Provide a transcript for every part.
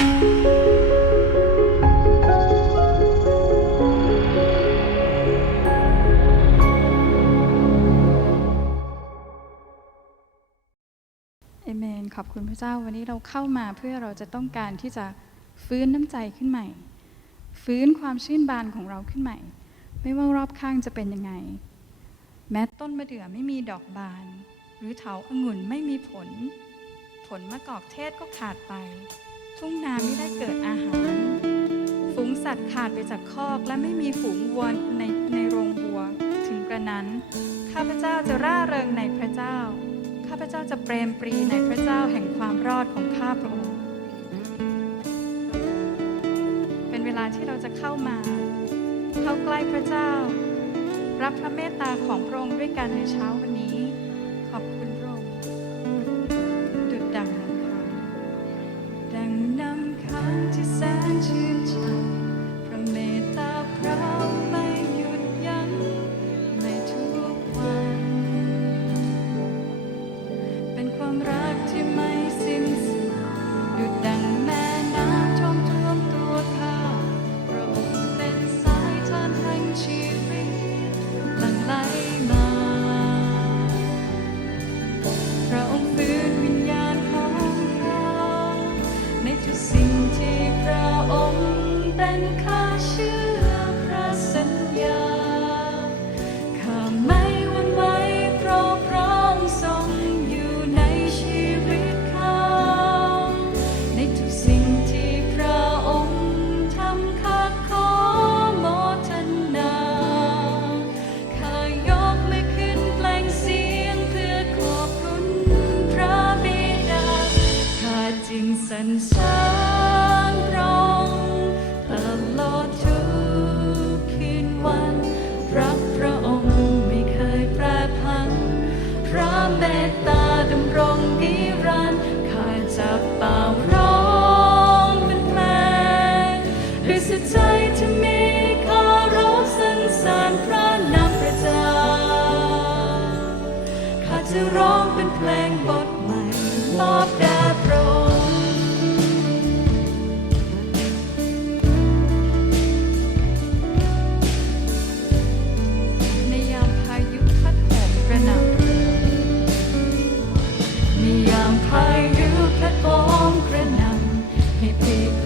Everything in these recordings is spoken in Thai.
เอเมนขอบคุณพระเจ้าวันนี้เราเข้ามาเพื่อเราจะต้องการที่จะฟื้นน้ำใจขึ้นใหม่ ฟื้นความชื่นบานของเราขึ้นใหม่ ไม่ว่ารอบข้างจะเป็นยังไง แม้ต้นมะเดื่อไม่มีดอกบาน หรือเถาอางุ่นไม่มีผล ผลมะกอกเทศก็ขาดไป ทุ่งนาไม่ได้เกิดอาหาร ฝูงสัตว์ขาดไปจากคอกและไม่มีฝูงวัวในในโรงวัว ถึงกระนั้น ข้าพเจ้าจะร่าเริงในพระเจ้า ข้าพเจ้าจะเปรมปรีในพระเจ้าแห่งความรอดของข้าพระองค์ เป็นเวลาที่เราจะเข้ามา เข้าใกล้พระเจ้า รับพระเมตตาของพระองค์ด้วยกันในเช้าวัน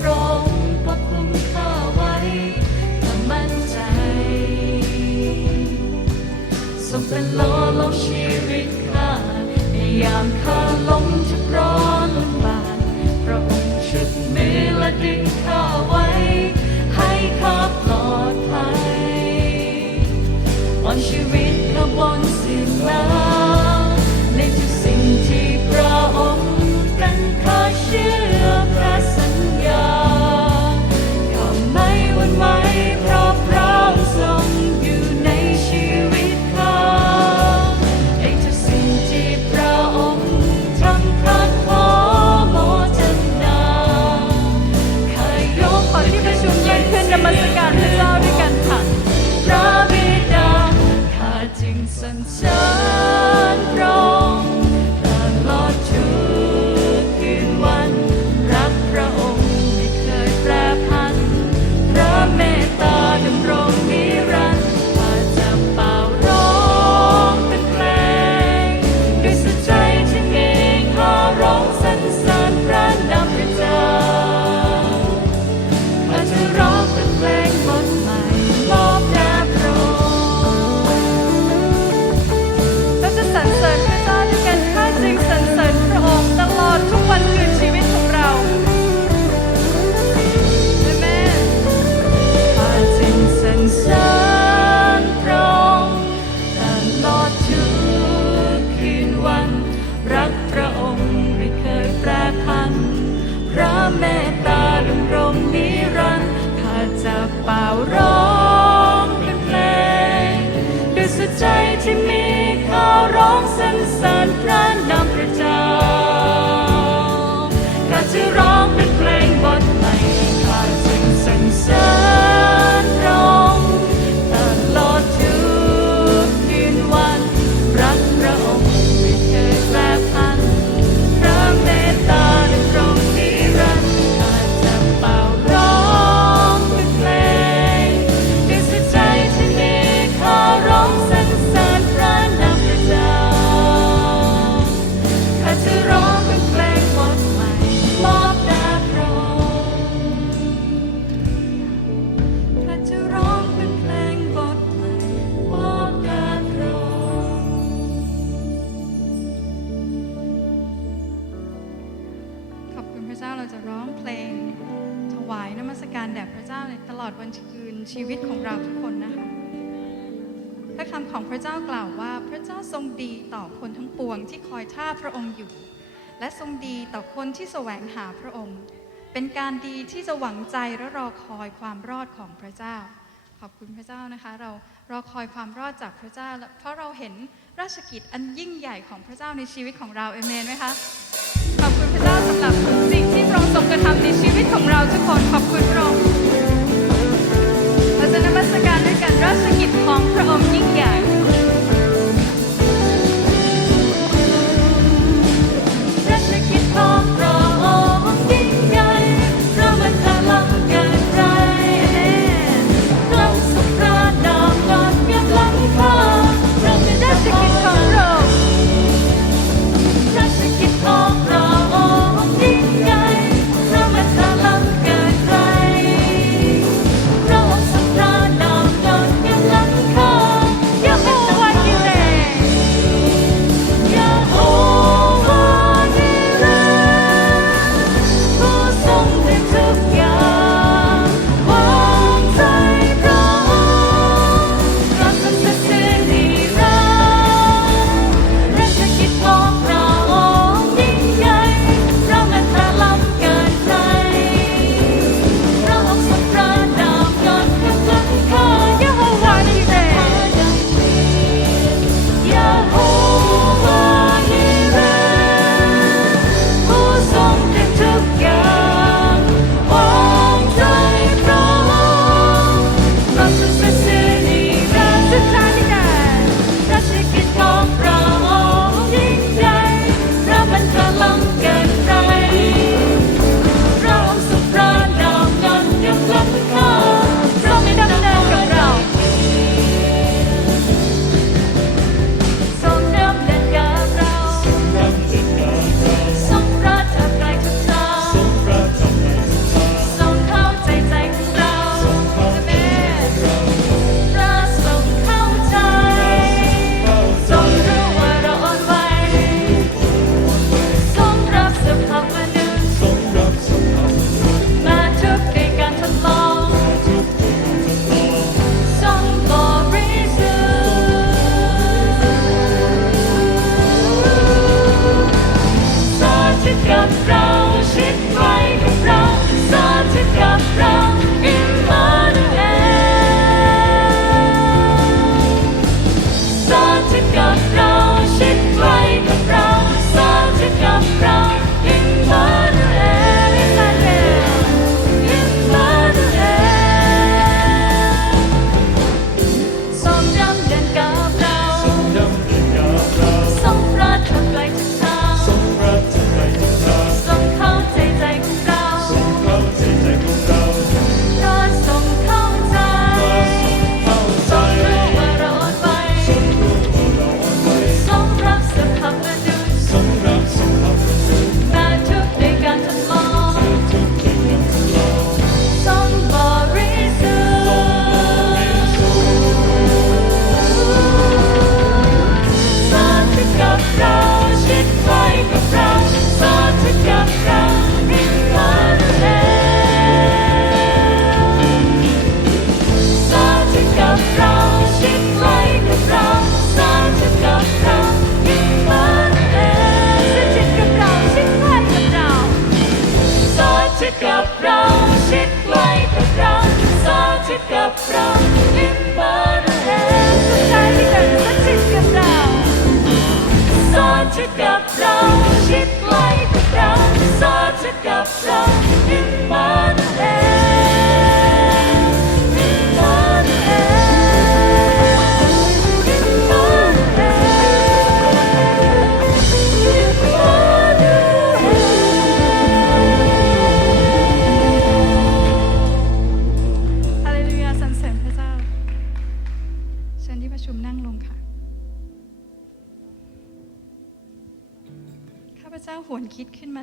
รองปกคลุมข้าไว้ทำมั่นใจทรเป็นล้อล้อชีวิตข้าในยามข้าล้มทุร้อนลำบากพระองค์ชุดมือละดึงข้าไว้ ให้ข้าปลอดภัยวนชีวิตข้าบนสิ่งแล้วในทุกสิ่งที่ มัสการแด่พระเจ้าในตลอดวันคืนชีวิตของเราทุกคนนะคะ พระคำของพระเจ้ากล่าวว่าพระเจ้าทรงดีต่อคนทั้งปวงที่คอยท่าพระองค์อยู่ และทรงดีต่อคนที่แสวงหาพระองค์ เป็นการดีที่จะหวังใจและรอคอยความรอดของพระเจ้า ขอบคุณพระเจ้านะคะ เรารอคอยความรอดจากพระเจ้า เพราะเราเห็นราชกิจอันยิ่งใหญ่ของพระเจ้าในชีวิตของเราเอเมนไหมคะ ขอบคุณพระเจ้าสำหรับ ระองค์ทรงกระทำในชีวิตของเราทุกคนขอบคุณพระองค์เราจะนมัสการ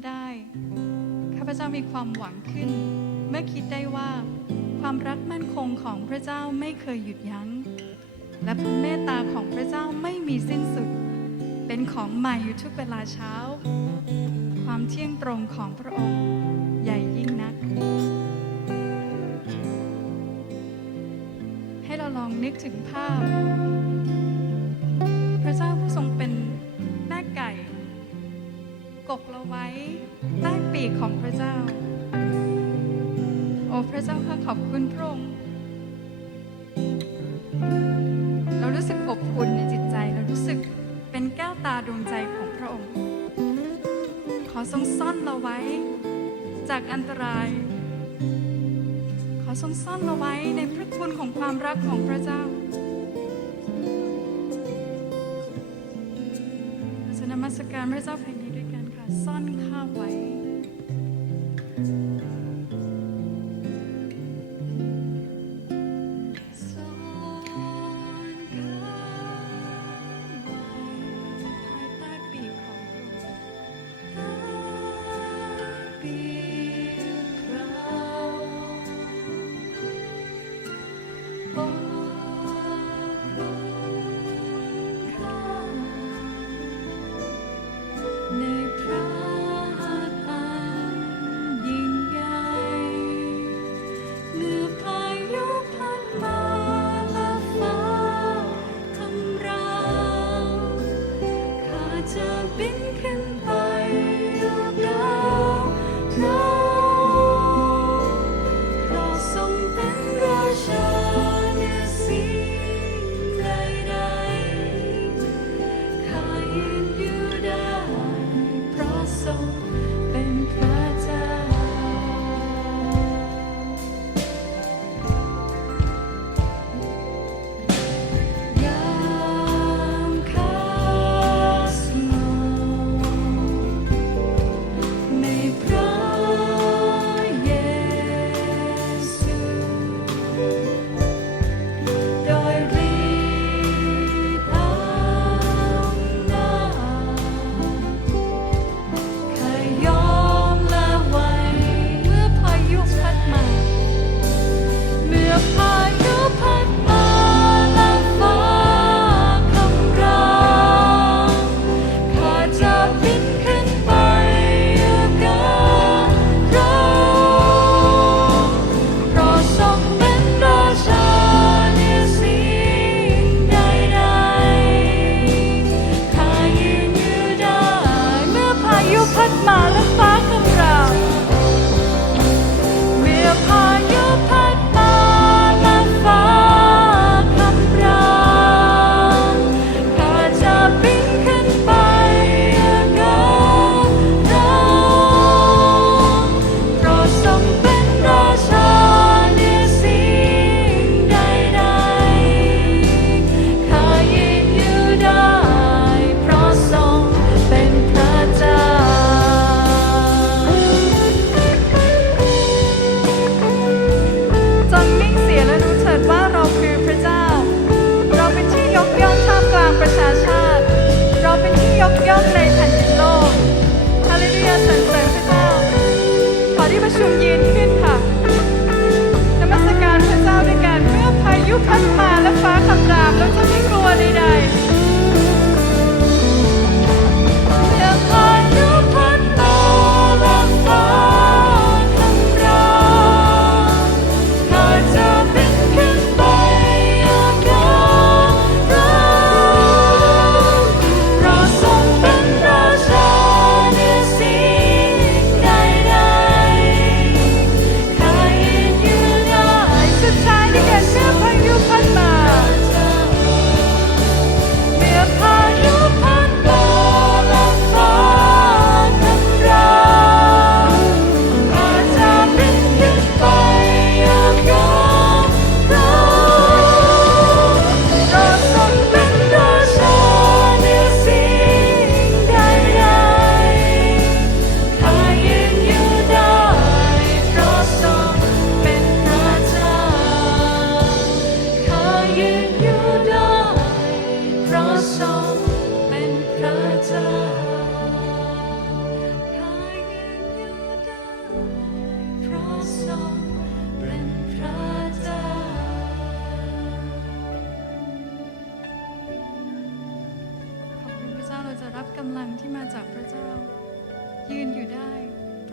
ได้ ข้าพเจ้ามีความหวังขึ้น เมื่อคิดได้ว่า ความรักมั่นคงของพระเจ้าไม่เคยหยุดยัง้ง และพระเมตตาของพระเจ้าไม่มีสิ้นสุด เป็นของใหม่อยู่ทุกเวลาเช้า ความเที่ยงตรงของพระองค์ ใหญ่ยิ่งนัก ให้เราลองนึกถึงภาพ ของพระเจ้า โอ้พระเจ้าข้าขอบคุณพระองค์เรารู้สึกอบอุ่นในจิตใจเรารู้สึกเป็นแก้วตาดวงใจของพระองค์ ขอทรงซ่อนเราไว้จากอันตราย ขอทรงซ่อนเราไว้ในพระคุณของความรักของพระเจ้าเราจะนมัสการพระเจ้าแผ่นดินด้วยกันค่ะ ซ่อนข้าไว้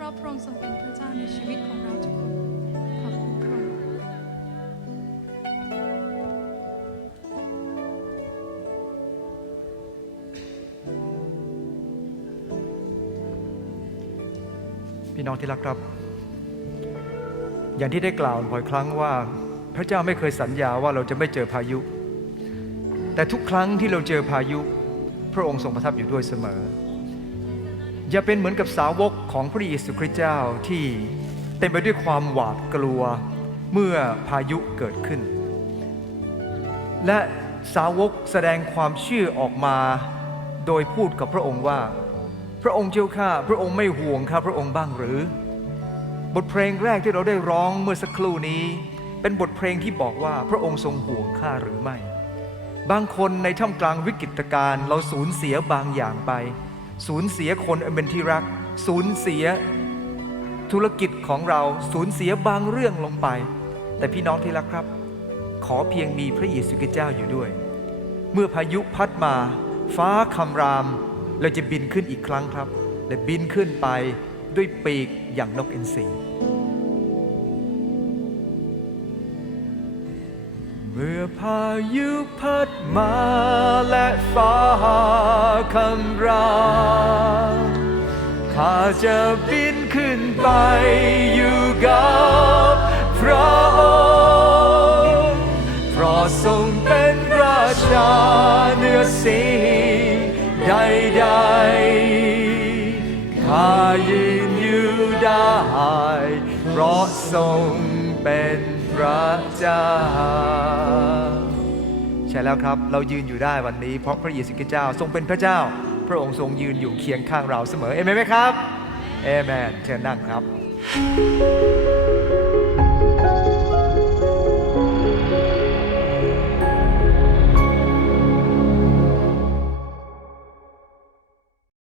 าพระองค์ทรงเป็นพระเจ้าในชีวิตของเราทุกคน ขอบคุณพระองค์พี่น้องที่รักครับ อย่างที่ได้กล่าวบ่อยครั้งว่าพระเจ้าไม่เคยสัญญาว่าเราจะไม่เจอพายุ แต่ทุกครั้งที่เราเจอพายุ พระองค์ทรงประทับอยู่ด้วยเสมอ อย่าเป็นเหมือนกับสาวกของพระเยซูคริสต์เจ้าที่เต็มไปด้วยความหวาดกลัวเมื่อพายุเกิดขึ้น และสาวกแสดงความเชื่อออกมา โดยพูดกับพระองค์ว่า พระองค์เจ้าข้าพระองค์ไม่ห่วงข้าพระองค์บ้างหรือ บทเพลงแรกที่เราได้ร้องเมื่อสักครู่นี้ เป็นบทเพลงที่บอกว่าพระองค์ทรงห่วงข้าหรือไม่ บางคนในท่ามกลางวิกฤตการณ์เราสูญเสียบางอย่างไป สูญเสียคนอันเป็นที่รัก สูญเสียธุรกิจของเรา สูญเสียบางเรื่องลงไป แต่พี่น้องที่รักครับ ขอเพียงมีพระเยซูคริสต์เจ้าอยู่ด้วย เมื่อพายุพัดมา ฟ้าคำราม เราจะบินขึ้นอีกครั้งครับ และบินขึ้นไปด้วยปีกอย่างนกอินทรี มื่อพายุพัดมาและฟ้าคำรามข้าจะบินขึ้นไปอยู่กับพระองค์เพราะทรงเป็นราชาเหนือสิ่งใดๆข้ายืนอยู่ได้เพราะทรงเป็น พระเจ้า ใช่แล้วครับเรายืนอยู่ได้วันนี้ เพราะพระเยซูคริสต์เจ้าทรงเป็นพระเจ้า พระองค์ทรงยืนอยู่เคียงข้างเราเสมอเอเมนไหมครับเอเมนเชิญนั่งครับ